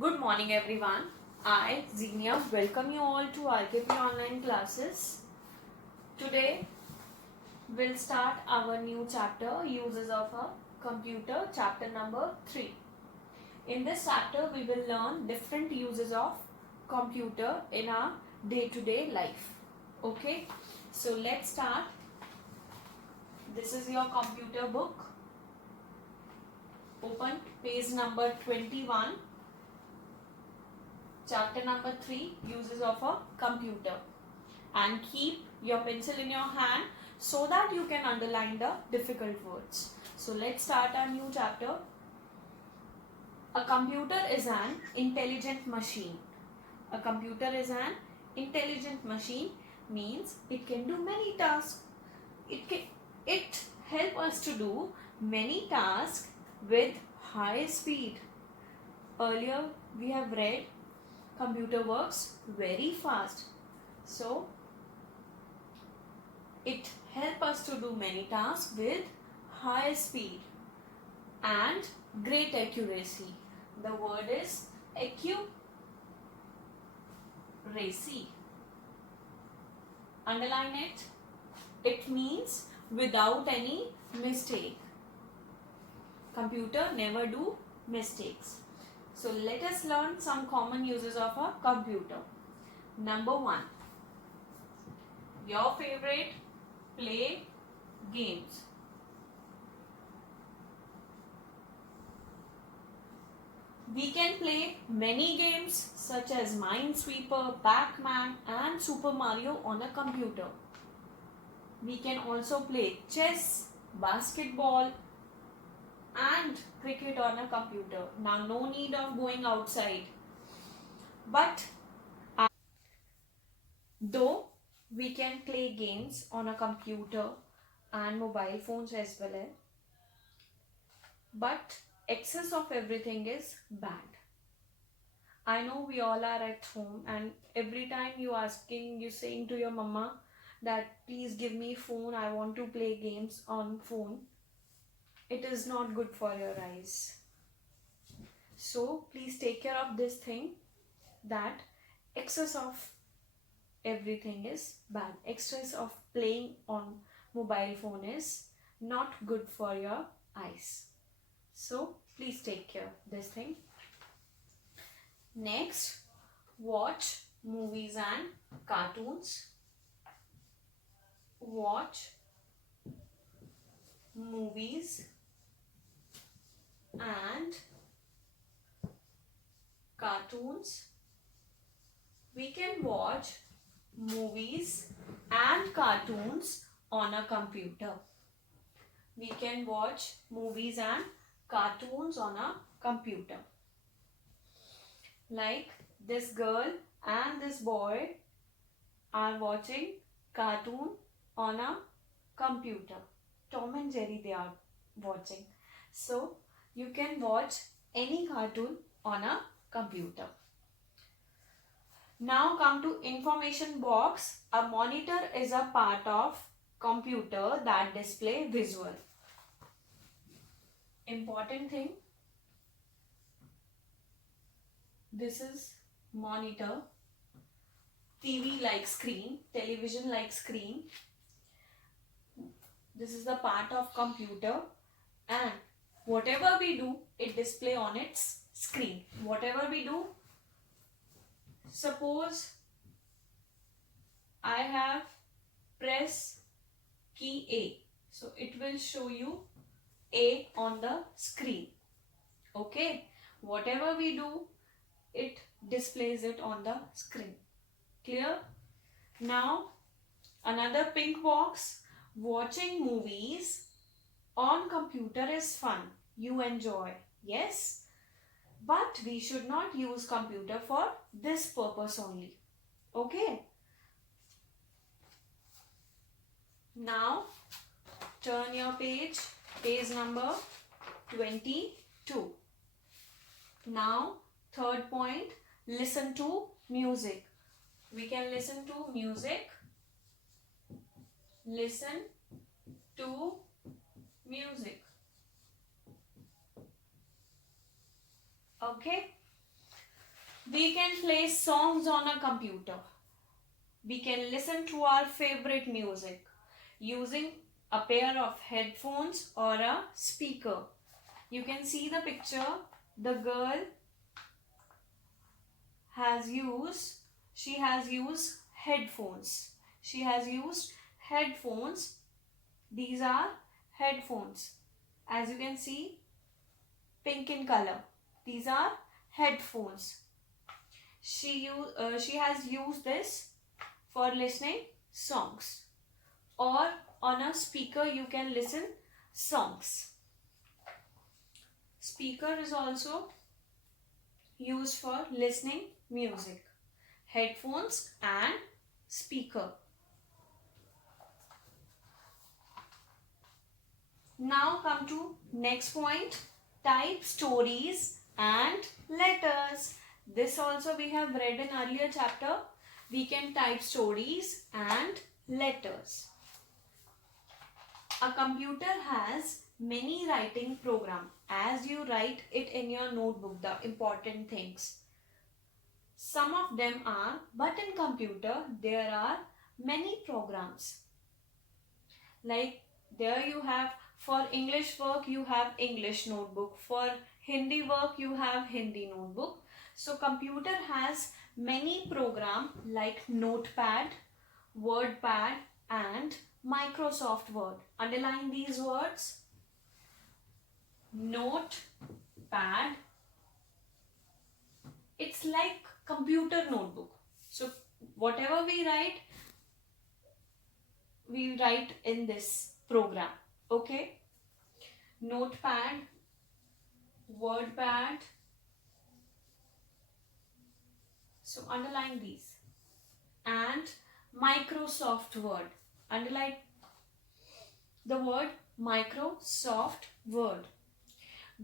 Good morning, everyone. I, Xenia, welcome you all to RKP online classes. Today, we'll start our new chapter, Uses of a Computer, chapter number 3. In this chapter, we will learn different uses of computer in our day-to-day life. Okay, so let's start. This is your computer book. Open page number 21. Chapter number 3, Uses of a Computer. And keep your pencil in your hand so that you can underline the difficult words. So let's start our new chapter. A computer is an intelligent machine. A computer is an intelligent machine means it can do many tasks. It help us to do many tasks with high speed. Earlier we have read computer works very fast. So it helps us to do many tasks with high speed and great accuracy. The word is accuracy. Underline it. It means without any mistake. Computer never do mistakes. So let us learn some common uses of a computer. Number 1. Your favorite, play games. We can play many games such as Minesweeper, Pac-Man and Super Mario on a computer. We can also play chess, basketball and cricket on a computer. Now no need of going outside. But though we can play games on a computer and mobile phones as well, but excess of everything is bad. I know we all are at home and every time you saying to your mama that please give me phone, I want to play games on phone. It is not good for your eyes. So please take care of this thing, that excess of everything is bad. Excess of playing on mobile phone is not good for your eyes. So please take care of this thing. Next, watch movies and cartoons. Watch movies and cartoons. We can watch movies and cartoons on a computer. We can watch movies and cartoons on a computer. Like this girl and this boy are watching cartoon on a computer. Tom and Jerry they are watching. So you can watch any cartoon on a computer. Now come to information box. A monitor is a part of computer that display visual. Important thing. This is monitor. TV like screen, television like screen. This is the part of computer and whatever we do, it display on its screen. Whatever we do, suppose I have press key A. So it will show you A on the screen. Okay. Whatever we do, it displays it on the screen. Clear? Now another pink box. Watching movies on computer is fun. You enjoy. Yes? But we should not use computer for this purpose only. Okay? Now turn your page number 22. Now third point, listen to music. We can listen to music. Listen to music. Okay. We can play songs on a computer. We can listen to our favorite music using a pair of headphones or a speaker. You can see the picture. The girl she has used headphones. She has used headphones. These are headphones. As you can see, pink in color. These are headphones. She has used this for listening songs, or on a speaker you can listen songs. Speaker is also used for listening music. Headphones and speaker. Now come to next point. Type stories and letters. This also we have read in earlier chapter. We can type stories and letters. A computer has many writing programs. As you write it in your notebook, the important things. Some of them are, but in computer there are many programs. Like there you have, for English work you have English notebook. For Hindi work you have Hindi notebook. So computer has many programs like Notepad, WordPad and Microsoft Word. Underline these words. Notepad. It's like computer notebook. So whatever we write in this program. Okay. Notepad, WordPad. So underline these. And Microsoft Word. Underline the word Microsoft Word.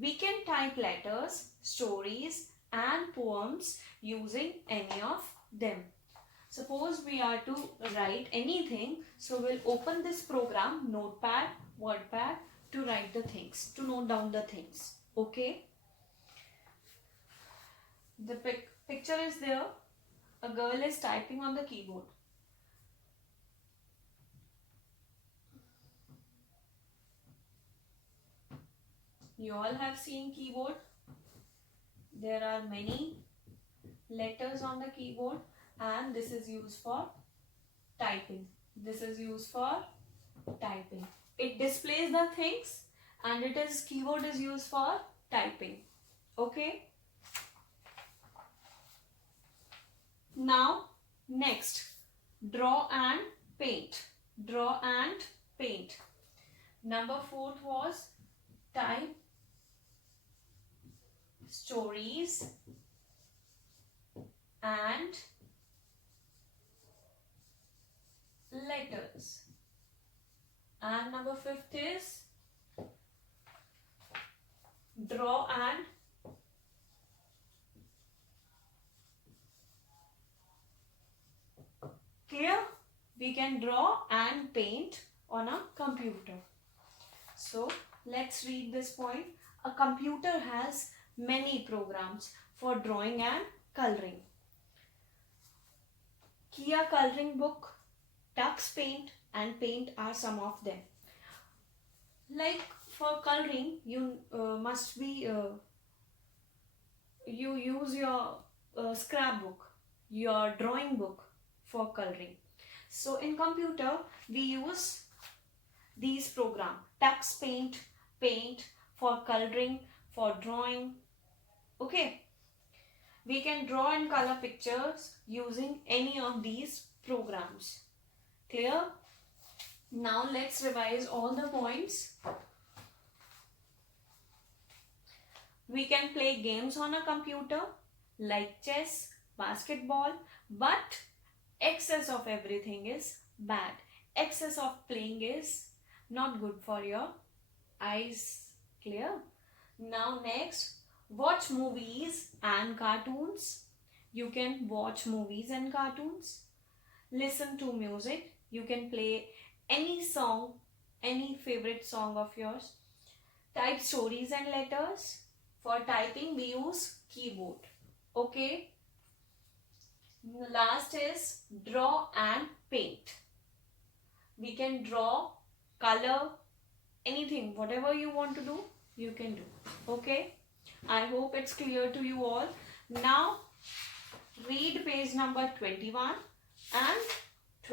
We can type letters, stories and poems using any of them. Suppose we are to write anything, so we'll open this program, Notepad, WordPad, to write the things, to note down the things. Okay. The picture is there. A girl is typing on the keyboard. You all have seen keyboard. There are many letters on the keyboard and this is used for typing. This is used for typing. It displays the things and keyboard is used for typing. Okay. Now next, draw and paint. Draw and paint. Number 4 was type stories and letters. And number 5th is draw and clear. We can draw and paint on a computer. So let's read this point. A computer has many programs for drawing and coloring. Kia coloring book, Tux Paint and Paint are some of them. Like for coloring, you you use your scrapbook, your drawing book for coloring. So in computer, we use these programs, Tux Paint, Paint for coloring, for drawing. Okay. We can draw and color pictures using any of these programs. Clear? Now let's revise all the points. We can play games on a computer like chess, basketball, but excess of everything is bad. Excess of playing is not good for your eyes. Clear? Now next, watch movies and cartoons. You can watch movies and cartoons. Listen to music. You can play any song, any favorite song of yours. Type stories and letters. For typing we use keyboard. Okay. The last is draw and paint. We can draw, color, anything, whatever you want to do, you can do. Okay, I hope it's clear to you all. Now read page number 21 and